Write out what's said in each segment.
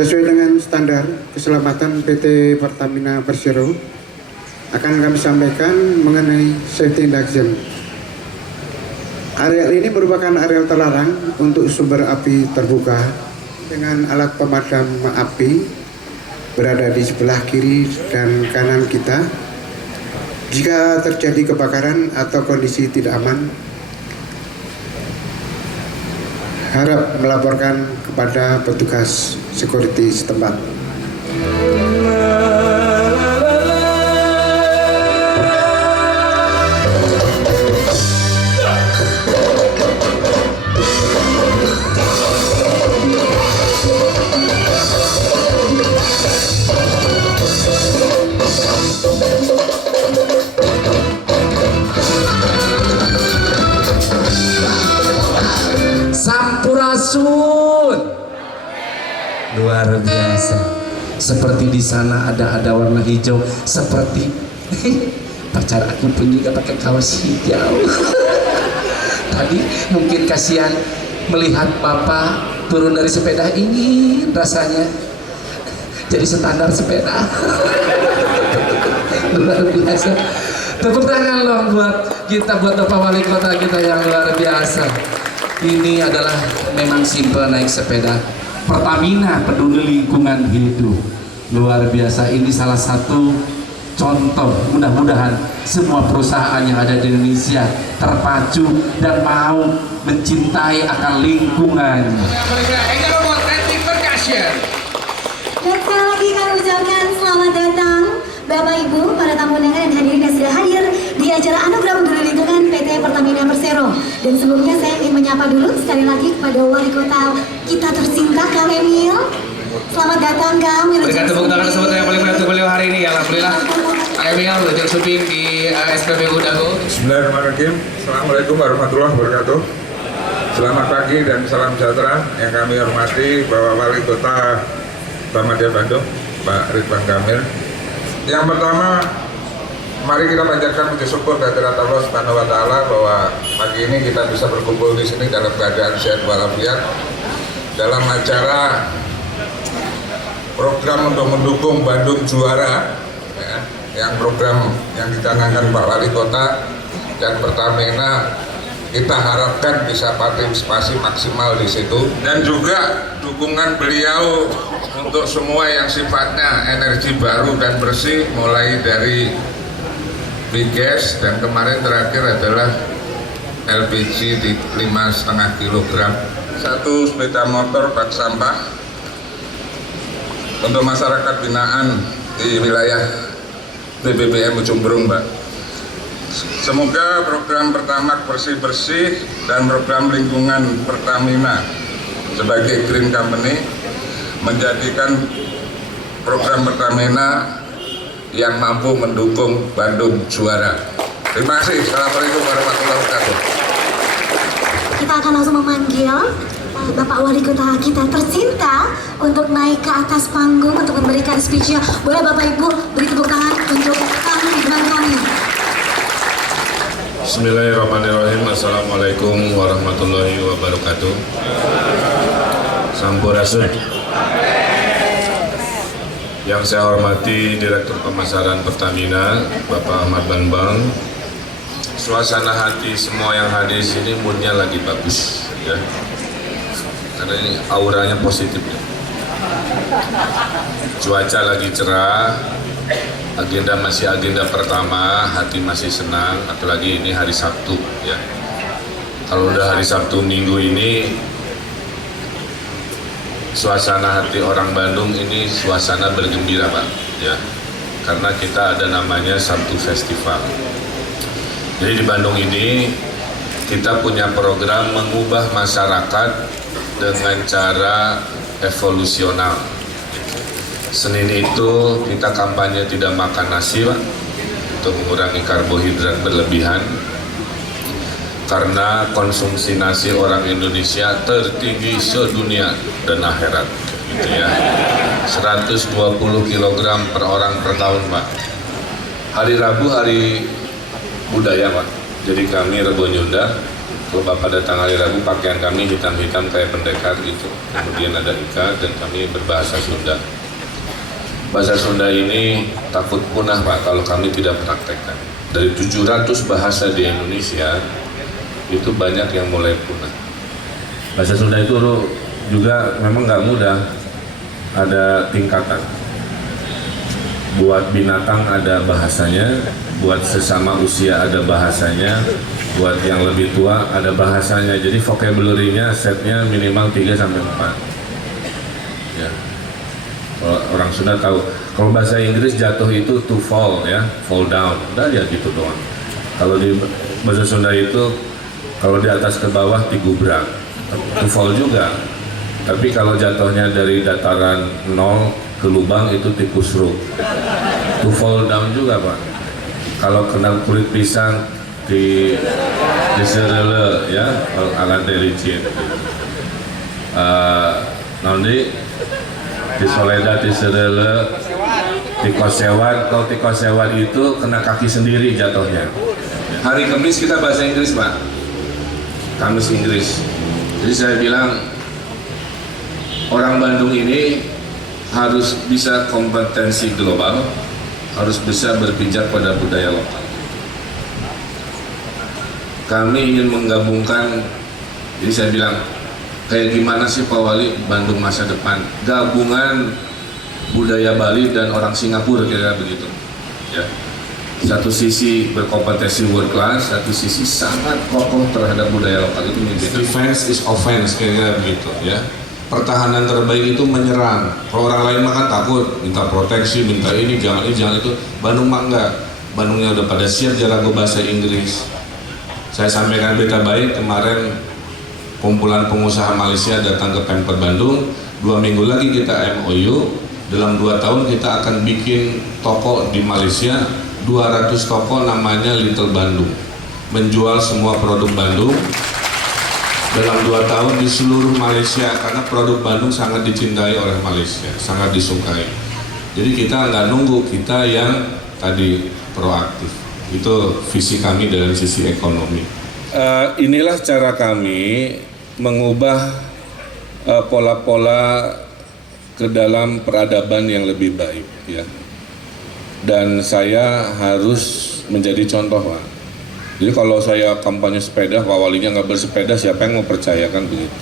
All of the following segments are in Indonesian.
Sesuai dengan standar keselamatan PT Pertamina Persero, akan kami sampaikan mengenai safety induction. Areal ini merupakan areal terlarang untuk sumber api terbuka dengan alat pemadam api berada di sebelah kiri dan kanan kita. Jika terjadi kebakaran atau kondisi tidak aman, harap melaporkan kepada petugas security setempat. Sampurasun, luar biasa. Seperti di sana ada warna hijau, seperti pacar aku pun juga pakai kaos hijau. Tadi mungkin kasihan melihat bapak turun dari sepeda, ingin rasanya jadi standar sepeda. Luar biasa. Tepuk tangan loh buat kita, buat Bapak Wali Kota kita yang luar biasa. Ini adalah memang simpel naik sepeda. Pertamina peduli lingkungan hidup. Luar biasa, ini salah satu contoh. Mudah-mudahan semua perusahaan yang ada di Indonesia terpacu dan mau mencintai akan lingkungan. Dan sekali lagi kami ucapkan selamat datang Bapak Ibu, para tamu undangan dan hadirin yang sudah hadir di acara Anugerah Peduli Lingkungan PT Pertamina Persero. Dan sebelumnya saya ingin menyapa dulu sekali lagi kepada Wali Kota kita tercinta, Kang Emil. Selamat datang Kang. Berikan tepuk tangan tersebut yang paling bantu beliau hari ini. Alhamdulillah. Kang Emil belajar syuting di SPBU Dago. Bismillahirrahmanirrahim. Assalamualaikum warahmatullahi wabarakatuh. Selamat pagi dan salam sejahtera yang kami hormati Bapak Wali Kota Muhammadiyah Bandung, Pak Ridwan Kamil. Yang pertama, mari kita panjatkan puji syukur kehadirat Allah Subhanahu wa taala bahwa pagi ini kita bisa berkumpul di sini dalam keadaan sehat walafiat dalam acara program untuk mendukung Bandung Juara, ya, yang program yang dicanangkan Pak Wali Kota dan Pertamina. Kita harapkan bisa partisipasi maksimal di situ, dan juga dukungan beliau untuk semua yang sifatnya energi baru dan bersih, mulai dari bigas dan kemarin terakhir adalah LPG di 5,5 kg, 1 sepeda motor bak sampah untuk masyarakat binaan di wilayah BBBM Ujung Berung, Mbak. Semoga program Pertamax bersih-bersih dan program lingkungan Pertamina sebagai Green Company menjadikan program Pertamina yang mampu mendukung Bandung Juara. Terima kasih. Assalamualaikum warahmatullahi wabarakatuh. Kita akan langsung memanggil Bapak Wali Kota kita tercinta untuk naik ke atas panggung untuk memberikan speech-nya. Boleh Bapak Ibu beri tepuk tangan untuk Kang Ridwan Kamil. Bismillahirrahmanirrahim. Assalamualaikum warahmatullahi wabarakatuh. Sampurasun. Yang saya hormati Direktur Pemasaran Pertamina, Bapak Ahmad Bambang. Suasana hati semua yang hadir di sini moodnya lagi bagus, ya. Karena ini auranya positif, ya. Cuaca lagi cerah. Agenda masih agenda pertama, hati masih senang, apalagi ini hari Sabtu, ya. Kalau udah hari Sabtu Minggu ini, suasana hati orang Bandung ini suasana bergembira, Pak, ya. Karena kita ada namanya Sabtu Festival. Jadi di Bandung ini kita punya program mengubah masyarakat dengan cara evolusional. Senin itu kita kampanye tidak makan nasi, Pak, untuk mengurangi karbohidrat berlebihan, karena konsumsi nasi orang Indonesia tertinggi sedunia dan akhirat, gitu ya. 120 kg per orang per tahun, Pak. Hari Rabu hari budaya, Pak. Jadi kami Rebo Nyunda, kalau Bapak datang hari Rabu, pakaian kami hitam-hitam kayak pendekar gitu. Kemudian ada ikat dan kami berbahasa Sunda. Bahasa Sunda ini takut punah, Pak, kalau kami tidak praktekkan. Dari 700 bahasa di Indonesia, itu banyak yang mulai punah. Bahasa Sunda itu juga memang nggak mudah, ada tingkatan. Buat binatang ada bahasanya, buat sesama usia ada bahasanya, buat yang lebih tua ada bahasanya. Jadi vocabulary-nya setnya minimal 3-4. Ya. Kalau orang Sunda tahu, kalau bahasa Inggris jatuh itu to fall, ya, fall down, udah aja gitu doang. Kalau di bahasa Sunda itu kalau di atas ke bawah tigubrak, to fall juga. Tapi kalau jatuhnya dari dataran 0 ke lubang itu tikusruk. To fall down juga, Pak. Kalau kena kulit pisang di serele, ya, alat delicin. Nanti di Soledad, di serele, di Kosewan. Kalau di Kosewan itu kena kaki sendiri jatuhnya. Hari Kamis kita bahasa Inggris, Pak. Kamis Inggris. Jadi saya bilang orang Bandung ini harus bisa kompetensi global, harus bisa berpijak pada budaya lokal. Kami ingin menggabungkan, jadi saya bilang, kayak gimana sih Pak Wali Bandung masa depan? Gabungan budaya Bali dan orang Singapura, kira-kira begitu. Ya. Satu sisi berkompetensi world class, satu sisi sangat kokoh terhadap budaya lokal, itu mimpi. Defense is offense, kira-kira begitu, ya. Pertahanan terbaik itu menyerang. Kalau orang lain makan takut, minta proteksi, minta ini, jangan itu. Bandung mah enggak. Bandungnya udah pada siap jago bahasa Inggris. Saya sampaikan berita baik kemarin, kumpulan pengusaha Malaysia datang ke Pemkot Bandung. 2 minggu lagi kita MOU. Dalam 2 tahun kita akan bikin toko di Malaysia, 200 toko, namanya Little Bandung. Menjual semua produk Bandung dalam 2 tahun di seluruh Malaysia, karena produk Bandung sangat dicintai oleh Malaysia, sangat disukai. Jadi kita nggak nunggu, kita yang tadi proaktif. Itu visi kami dalam sisi ekonomi. Inilah cara kami mengubah pola-pola ke dalam peradaban yang lebih baik, ya. Dan saya harus menjadi contoh, Pak. Jadi kalau saya kampanye sepeda, Pak Walinya nggak bersepeda, siapa yang mau percaya, kan begitu.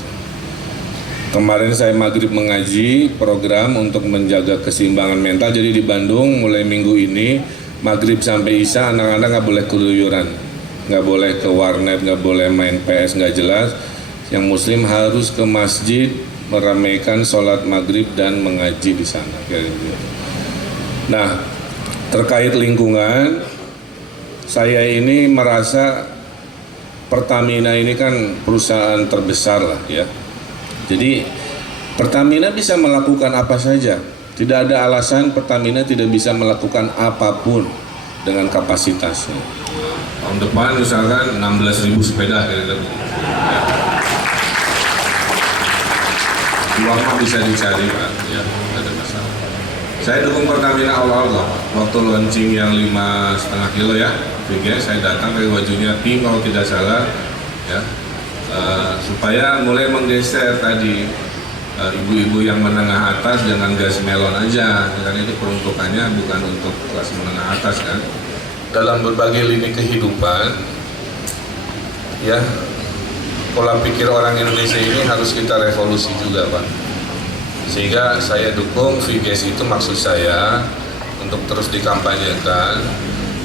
Kemarin saya maghrib mengaji program untuk menjaga keseimbangan mental. Jadi di Bandung mulai minggu ini maghrib sampai isya anak-anak nggak boleh keluyuran, nggak boleh ke warnet, nggak boleh main PS, nggak jelas. Yang Muslim harus ke masjid meramaikan sholat maghrib dan mengaji di sana. Nah, terkait lingkungan, saya ini merasa Pertamina ini kan perusahaan terbesar lah, ya. Jadi Pertamina bisa melakukan apa saja. Tidak ada alasan Pertamina tidak bisa melakukan apapun dengan kapasitasnya. Tahun depan misalkan 16.000 sepeda kira-kira. Uangnya bisa dicari, Pak, ya, tidak ada masalah. Saya dukung Pertamina awal kok. Waktu launching yang 5,5 kilo, ya, saya datang pakai bajunya pink kalau tidak salah, ya, supaya mulai menggeser tadi ibu-ibu yang menengah atas dengan gas melon aja, karena itu peruntukannya bukan untuk kelas menengah atas, kan. Dalam berbagai lini kehidupan, ya, pola pikir orang Indonesia ini harus kita revolusi juga, Pak. Sehingga saya dukung VGS itu, maksud saya untuk terus dikampanyekan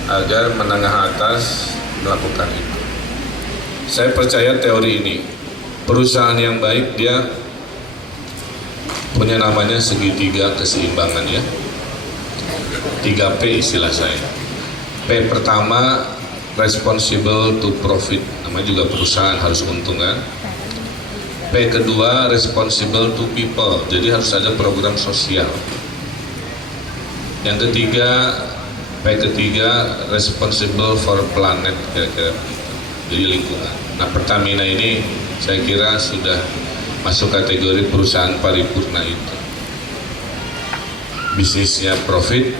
agar menengah atas melakukan itu. Saya percaya teori ini, perusahaan yang baik dia punya namanya segitiga keseimbangan, ya. 3P istilah saya. P pertama, responsible to profit, namanya juga perusahaan harus untung, kan. P kedua, responsible to people, jadi harus ada program sosial. Yang ketiga, P ketiga, responsible for planet, kira-kira jadi lingkungan. Nah, Pertamina ini saya kira sudah masuk kategori perusahaan paripurna itu. Bisnisnya profit,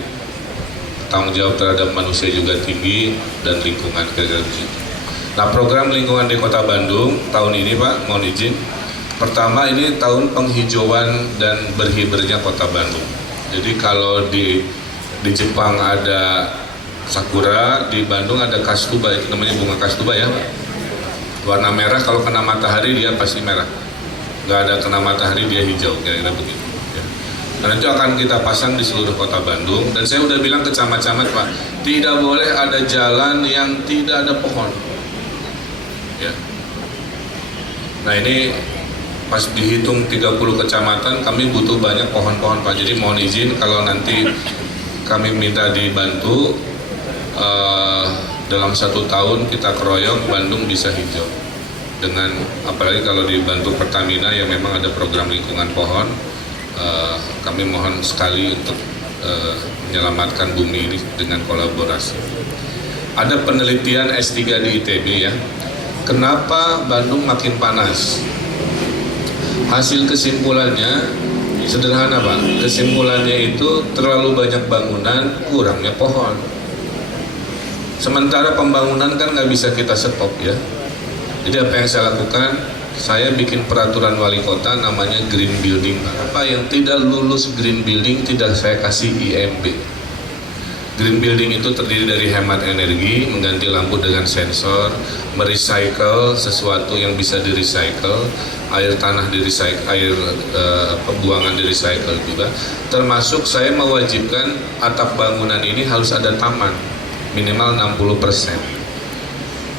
tanggung jawab terhadap manusia juga tinggi, dan lingkungan, kira-kira begitu. Nah, program lingkungan di Kota Bandung tahun ini, Pak, mohon izin. Pertama, ini tahun penghijauan dan berhibernya Kota Bandung. Jadi kalau di Jepang ada sakura, di Bandung ada kastuba, itu namanya bunga kastuba ya, Pak. Warna merah, kalau kena matahari dia pasti merah. Nggak ada kena matahari dia hijau, kira-kira begitu. Ya. Dan itu akan kita pasang di seluruh Kota Bandung. Dan saya udah bilang ke camat-camat, Pak, tidak boleh ada jalan yang tidak ada pohon. Ya. Nah, ini pas dihitung 30 kecamatan kami butuh banyak pohon-pohon, Pak. Jadi mohon izin kalau nanti kami minta dibantu dalam 1 tahun kita keroyok Bandung bisa hijau. Dengan apalagi kalau dibantu Pertamina yang memang ada program lingkungan pohon, kami mohon sekali untuk menyelamatkan bumi ini dengan kolaborasi. Ada penelitian S3 di ITB ya. Kenapa Bandung makin panas? Hasil kesimpulannya sederhana, Pak. Kesimpulannya itu terlalu banyak bangunan, kurangnya pohon. Sementara pembangunan kan nggak bisa kita stop ya. Jadi apa yang saya lakukan? Saya bikin peraturan wali kota namanya green building. Apa yang tidak lulus green building tidak saya kasih IMB. Green building itu terdiri dari hemat energi, mengganti lampu dengan sensor, merecycle sesuatu yang bisa direcycle, air tanah direcycle, air pembuangan direcycle juga. Termasuk saya mewajibkan atap bangunan ini harus ada taman minimal 60%.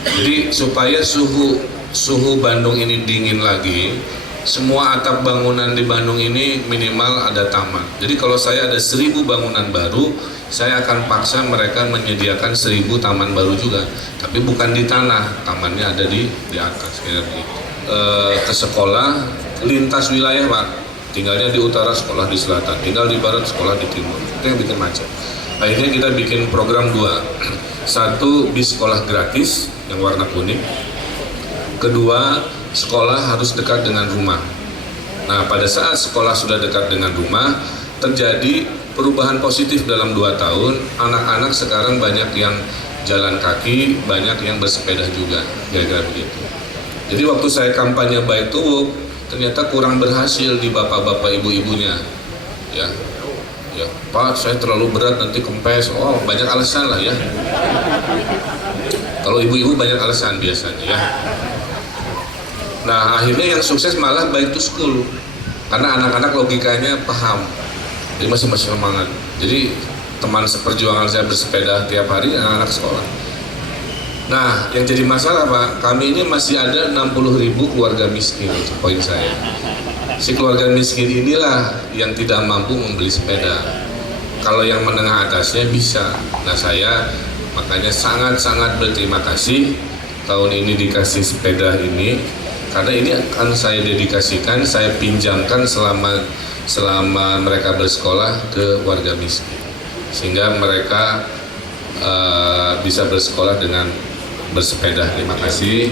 Jadi supaya suhu Bandung ini dingin lagi, semua atap bangunan di Bandung ini minimal ada taman. Jadi kalau saya ada 1000 bangunan baru, saya akan paksa mereka menyediakan 1000 taman baru juga, tapi bukan di tanah, tamannya ada di atas. Ke sekolah lintas wilayah, Pak. Tinggalnya di utara, sekolah di selatan. Tinggal di barat, sekolah di timur. Itu yang bikin macet. Akhirnya kita bikin program 2. 1, bis sekolah gratis yang warna kuning. Kedua, sekolah harus dekat dengan rumah. Nah, pada saat sekolah sudah dekat dengan rumah, terjadi perubahan positif dalam 2 tahun. Anak-anak sekarang banyak yang jalan kaki, banyak yang bersepeda juga, kira-kira begitu. Jadi waktu saya kampanye Baik to Work, ternyata kurang berhasil di bapak-bapak ibu-ibunya. Ya, Pak, saya terlalu berat nanti kempes. Oh, banyak alasan lah ya. Kalau ibu-ibu banyak alasan biasanya ya. Nah, akhirnya yang sukses malah Baik to School, karena anak-anak logikanya paham. Jadi masih semangat. Jadi teman seperjuangan saya bersepeda tiap hari anak-anak sekolah. Nah, yang jadi masalah, Pak, kami ini masih ada 60.000 keluarga miskin, itu poin saya. Si keluarga miskin inilah yang tidak mampu membeli sepeda. Kalau yang menengah atasnya bisa. Nah, saya makanya sangat-sangat berterima kasih tahun ini dikasih sepeda ini, karena ini akan saya dedikasikan, saya pinjamkan selama mereka bersekolah ke warga miskin, sehingga mereka bisa bersekolah dengan bersepeda. Terima kasih.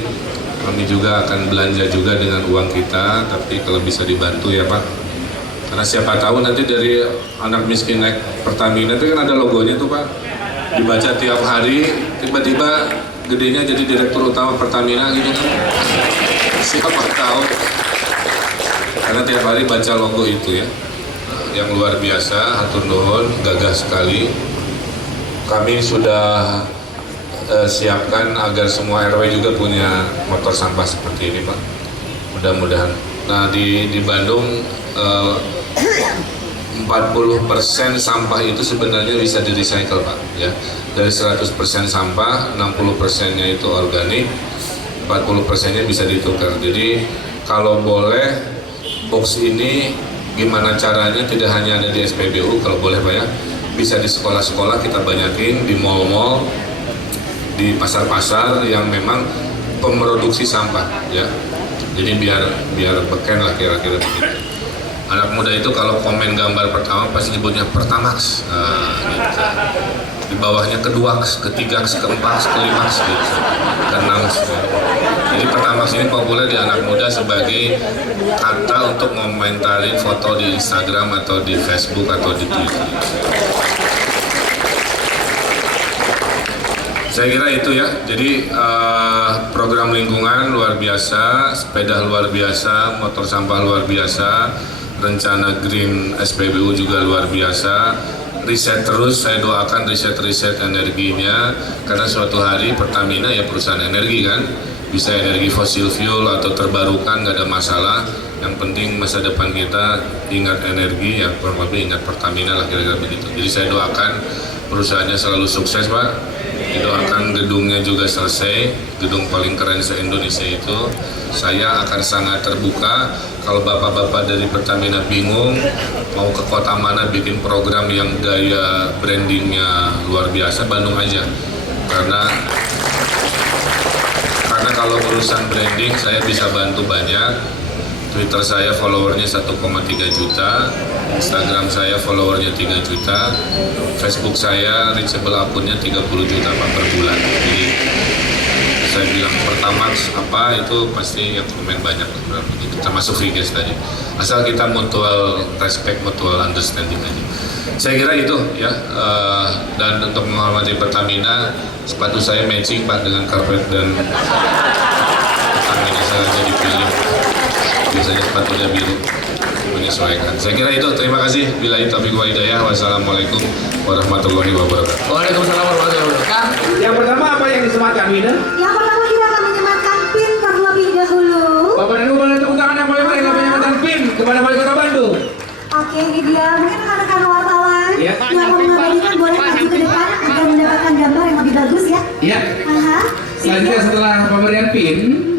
Kami juga akan belanja juga dengan uang kita, tapi kalau bisa dibantu ya, Pak, karena siapa tahu nanti dari anak miskin naik Pertamina itu kan ada logonya tuh, Pak, dibaca tiap hari, tiba-tiba gedenya jadi direktur utama Pertamina gitu kan. Siapa tahu, karena tiap hari baca logo itu ya, yang luar biasa. Hatur nuhun, gagah sekali. Kami sudah siapkan agar semua RW juga punya motor sampah seperti ini, Pak. Mudah-mudahan. Nah, di Bandung 40% sampah itu sebenarnya bisa di-recycle, Pak. Ya, dari 100% sampah, 60%-nya itu organik, 40%-nya bisa ditukar. Jadi kalau boleh box ini gimana caranya tidak hanya ada di SPBU, kalau boleh, Pak ya, bisa di sekolah-sekolah kita banyakin, di mall-mall, di pasar-pasar yang memang pemroduksi sampah ya. Jadi biar beken lah kira-kira begitu. Anak muda itu kalau komen gambar pertama pasti nyebutnya Pertamax, gitu. Di bawahnya Keduax, Ketigax, Keempat, Kelimax, gitu. Keenax. Jadi Pertamax ini populer di anak muda sebagai kata untuk ngomentarin foto di Instagram atau di Facebook atau di Twitter. Saya kira itu ya, jadi program lingkungan luar biasa, sepeda luar biasa, motor sampah luar biasa, rencana Green SPBU juga luar biasa, riset terus, saya doakan riset energinya, karena suatu hari Pertamina ya perusahaan energi kan, bisa energi fosil fuel atau terbarukan nggak ada masalah, yang penting masa depan kita ingat energi, ya kurang lebih ingat Pertamina lah kira-kira begitu. Jadi saya doakan perusahaannya selalu sukses Pak. Didoakan gedungnya juga selesai, gedung paling keren se-Indonesia itu. Saya akan sangat terbuka kalau bapak-bapak dari Pertamina bingung mau ke kota mana bikin program yang gaya brandingnya luar biasa, Bandung aja. Karena kalau urusan branding saya bisa bantu banyak. Twitter saya followernya 1,3 juta, Instagram saya followernya 3 juta, Facebook saya reachable akunnya 30 juta Pak per bulan. Jadi saya bilang Pertamax apa itu pasti yang komen banyak begitu, termasuk Viges tadi. Asal kita mutual respect, mutual understanding aja. Saya kira itu ya. Dan untuk menghormati Pertamina, sepatu saya matching Pak dengan karpet dan Pertamina saya jadi pilih. Biasanya sepatunya biru, menyesuaikan. Saya kira itu, terima kasih. Billahi taufiq wal hidayah. Wassalamualaikum warahmatullahi wabarakatuh. Waalaikumsalam warahmatullahi wabarakatuh. Yang pertama apa yang disematkan ini? Yang pertama kita akan menyematkan PIN terlebih dahulu. Bapak dan Ibu boleh tepuk tangan yang paling meriah menyematkan PIN kepada Wali Kota Bandung. Oke, ini dia. Mungkin rekan-rekan wartawan Ya. yang mau mengabadikan boleh maju ke depan agar mendapatkan gambar yang lebih bagus ya. Iya. Aha. Selanjutnya setelah pemberian PIN,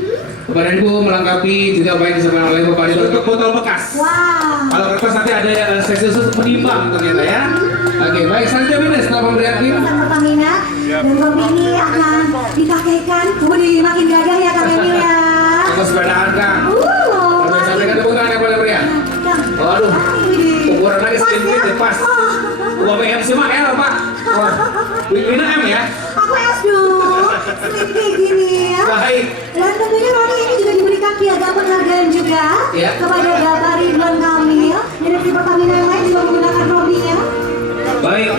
Bapak dan Ibu melengkapi juga apa yang disampaikan oleh Bapak itu untuk botol bekas. Wow. Kalau kertas nanti ada seksi khusus menimbang ternyata ya. Oke, baik, selanjutnya Bina setelah pemberian PIN. Pesan Pertamina dan kopi ini akan dipakaikan. Wih, makin gagah ya Kang Emil ya. Untuk sepedaan Kang. Bapak sampaikan tepuk tangan yang paling meriah. Waduh, ukuran lagi sedikit pas. Bapak MC mah L Pak. Wah, Bina M ya. Aku S dong. Sering kayak gini ya. Baik. Dan tentunya Roni ini juga diberikan piagam penghargaan juga Ya. kepada Bapak Ridwan Kamil. Dari Pertamina yang lain juga menggunakan rompinya. Baik,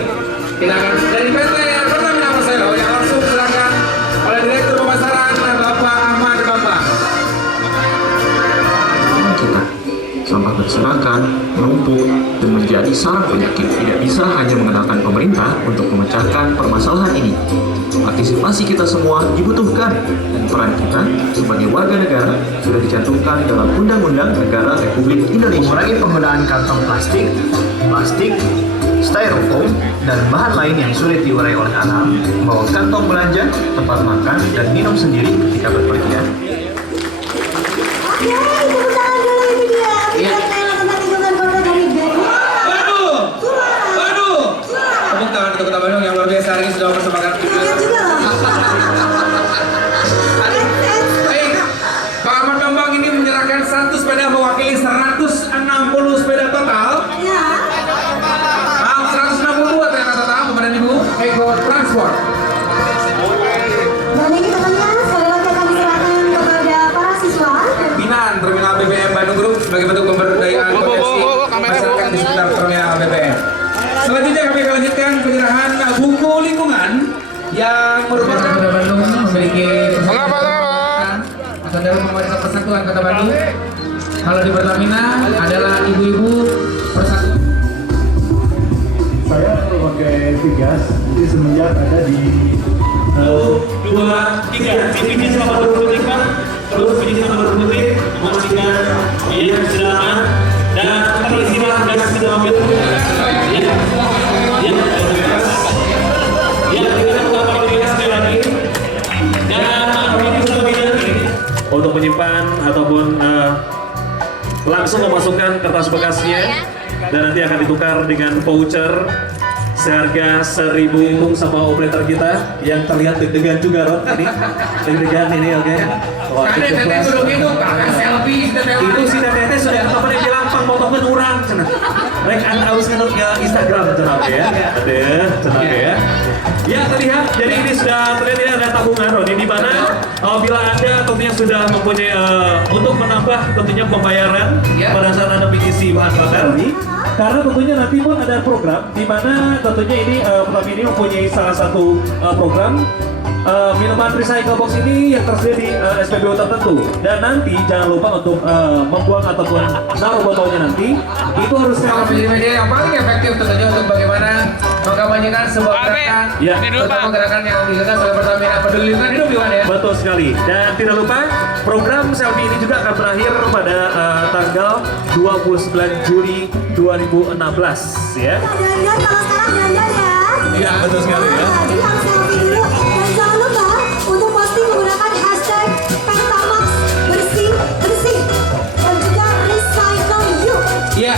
kita akan dari PT Pertamina Persero yang langsung silakan oleh Direktur Pemasaran Bapak Ahmad Bambang. Kita sampah berserakan, menumpuk, dan menjadi sarang penyakit. Tidak bisa hanya mengandalkan pemerintah untuk memecahkan permasalahan ini. Partisipasi kita semua dibutuhkan, dan peran kita sebagai warga negara sudah dicantumkan dalam Undang-Undang Negara Republik Indonesia. Mengurangi penggunaan kantong plastik, styrofoam, dan bahan lain yang sulit diurai oleh alam, membawa kantong belanja, tempat makan, dan minum sendiri ketika berpergian. Oke, tepuk tangan dulu ini dia. Kita tentang lingkungan kota dari Bandung. Tepuk tangan untuk Kota Bandung yang luar biasa hari ini sudah mempersembahkan. Keren juga loh. Baik, Pak Ahmad Bambang ini menyerahkan 100 sepeda mewakili 160 sepeda total. Ya. 162 ternyata total, Bapak dan Ibu. Eko Transport. Dan ini temannya sekali lagi akan diserahkan kepada para siswa. Binaan Terminal BBM Bandung Group sebagai bentuk pemberdayaan potensi masyarakat di sekitar Terminal BBM. Selanjutnya kami akan lanjutkan penyerahan buku lingkungan yang merupakan Kota Bandung memiliki akan dalam Pemerintah Persatuan Kota Bandung. Kalau di Pertamina adalah ibu-ibu persatuan. Saya pakai Vigas, jadi semenjak ada di 2, 3 divisi sama berpolitika, terus divisi sama berpolitik, memastikan yang silakan dan peristiwa dan sudah ambil untuk menyimpan ataupun langsung memasukkan kertas bekasnya dan nanti akan ditukar dengan voucher seharga 1.000 sama operator kita yang terlihat deg-degan juga Rod ini. Deg-degan ini oke. Wah, itu si teteh sudah teman yang bilang pang motokeun urang cenah. Rek anda harus ngenut ke Instagram cenah ya. Aduh, cenah ya. Ya terlihat, jadi ini sudah terlihat ini ada tabungan Roni di mana bila Anda tentunya sudah mempunyai untuk menambah tentunya pembayaran pada saat Anda mengisi bahan bakar ini. Karena tentunya nanti pun ada program di mana tentunya ini Pertamina ini mempunyai salah satu program minuman recycle box ini yang tersedia di SPBU tertentu, dan nanti jangan lupa untuk membuang ataupun naruh botolnya nanti itu harus menjadi media yang paling efektif tentunya untuk bagaimana mengkampanyekan sebuah gerakan terutama gerakan yang digagas oleh Pertamina Peduli Lingkungan Hidup ya. Betul sekali, dan tidak lupa program selfie ini juga akan berakhir pada tanggal 29 Juli 2016 ya. Dandan kalau sekarang dandan ya. Iya betul sekali ya. Jadi harus selfie dulu. Dan jangan lupa untuk posting menggunakan hashtag Pertamax bersih bersih dan juga recycle yuk. Iya.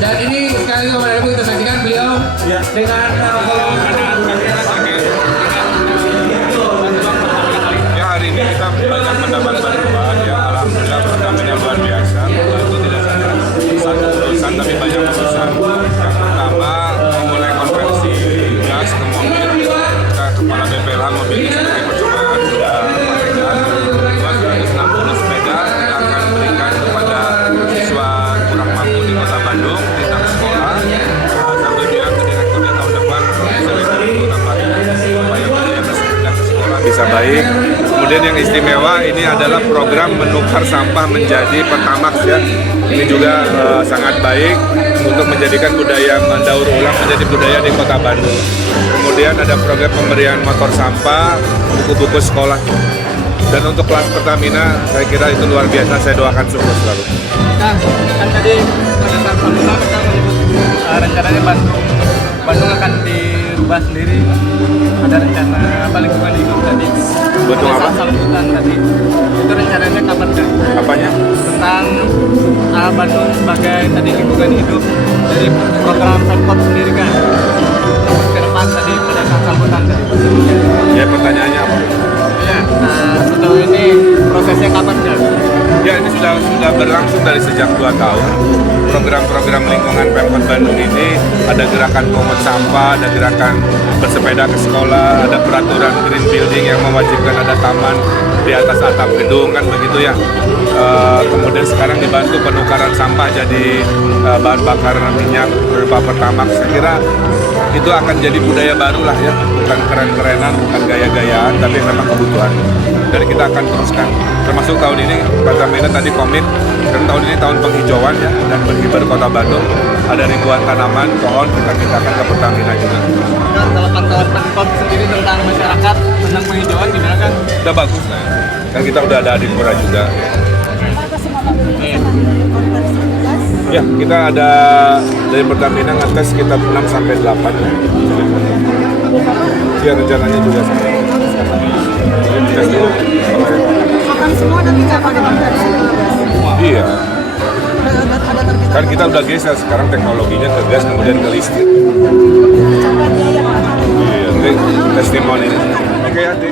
Dan ini sekali lagi Bapak Ibu kita saksikan beliau dengan Ya, hari ini kita banyak mendapat bantuan ya, alhamdulillah Pertamina luar biasa. Itu tidak saja satu urusan tapi banyak urusan. Yang pertama memulai konversi gas ke mobil. Kita kepala BPLH mobil sebagai percobaan sudah pastikan 260 sepeda kita akan berikan kepada siswa kurang mampu di Kota Bandung di tengah sekolah. Sampai bilang ke direkturnya tahun depan bisa lebih tambahin supaya biaya sepeda ke sekolah bisa baik. Kemudian yang istimewa ini adalah program menukar sampah menjadi Pertamax ya. Ini juga sangat baik untuk menjadikan budaya mendaur ulang menjadi budaya di Kota Bandung. Kemudian ada program pemberian motor sampah, buku-buku sekolah. Dan untuk kelas Pertamina, saya kira itu luar biasa. Saya doakan sukses selalu. Kan tadi pada saat pembukaan kita menyebut rencananya Bandung akan dirubah sendiri. Ada rencana balik lingkungan hidup tadi. Betul apa? Sambutan tadi. Itu rencananya kapan kan? Apanya? Tentang Bandung sebagai tadi lingkungan hidup dari program Pemkot sendiri kan. Ke depan tadi pada saat sambutan tadi. Ya pertanyaannya apa? Ya, sejauh ini prosesnya kapan kan? Ya ini sudah berlangsung dari sejak 2 tahun. Program-program lingkungan Pemkot Bandung ini ada gerakan pungut sampah, ada gerakan bersepeda ke sekolah, ada peraturan green building yang mewajibkan ada taman di atas atap gedung kan begitu ya. Kemudian sekarang dibantu penukaran sampah jadi bahan bakar minyak berupa Pertamax. Saya kira itu akan jadi budaya baru lah ya, bukan keren-kerenan, bukan gaya-gayaan, tapi memang kebutuhan. Dan kita akan teruskan. Termasuk tahun ini Pertamina tadi komit, dan tahun ini tahun penghijauan ya, dan berkibar Kota Bandung ada ribuan tanaman, pohon kita mintakan ke Pertamina juga. Kan kalau pantauan Pemkot sendiri tentang masyarakat tentang penghijauan gimana kan? Udah bagus lah ya. Kan kita udah ada Adipura juga. Ya, kita ada dari Pertamina ngetes sekitar 6 sampai 8 ya. Ya rencananya juga sama. Tes dulu. Makan semua nanti kapan Iya. Kan kita udah geser sekarang teknologinya ke gas kemudian ke listrik. Iya, testimoni. Oke, hati.